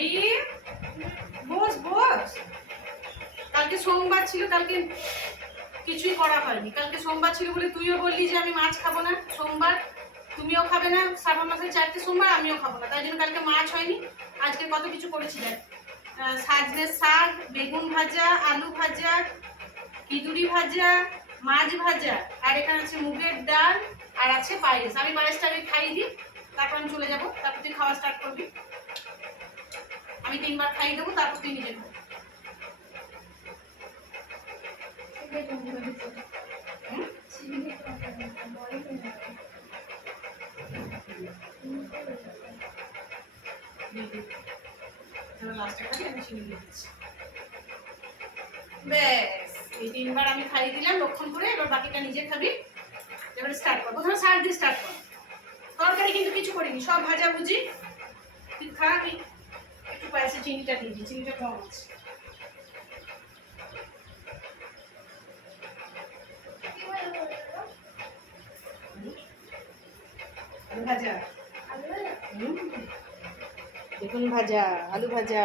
ডিম বস বস। কালকে সোমবার ছিল, কালকে কিছুই করা হয়নি। কালকে সোমবার ছিল বলে তুইও বললি যে আমি মাছ খাবো না, সোমবার তুমিও খাবে না, শ্রাবণ মাসের 4টে সোমবার, আমিও খাবো না, তাই জন্য কালকে মাছ হয়নি। আজকে কত কিছু করেছিলেন, সাজনের শাক, বেগুন ভাজা, আলু ভাজা, কিদুরি ভাজা, মাছ ভাজা, আর এখানে আছে মুগের ডাল, আর আছে পায়েস। আমি পায়েসটা আমি খাইয়ে দিই, তারপর আমি চলে যাবো, তারপর তুই খাওয়া স্টার্ট করবি। আমি 3বার খাইয়ে দেবো, তারপর তুই নিজে খাবি। ব্যাস, এই 3বার আমি খাইয়ে দিলাম লক্ষণ করে, এবার বাকিটা নিজে খাবি। এবার স্টার্ট কর, প্রথমে শাক দিয়ে স্টার্ট কর। তরকারি কিন্তু কিছু করিনি, সব ভাজা ভুজি। তুই খাবি, একটু পায়েসে চিনিটা দিয়ে দিই, চিনিটা কম আছে। আলু ভাজা, বেগুন ভাজা, আলু ভাজা,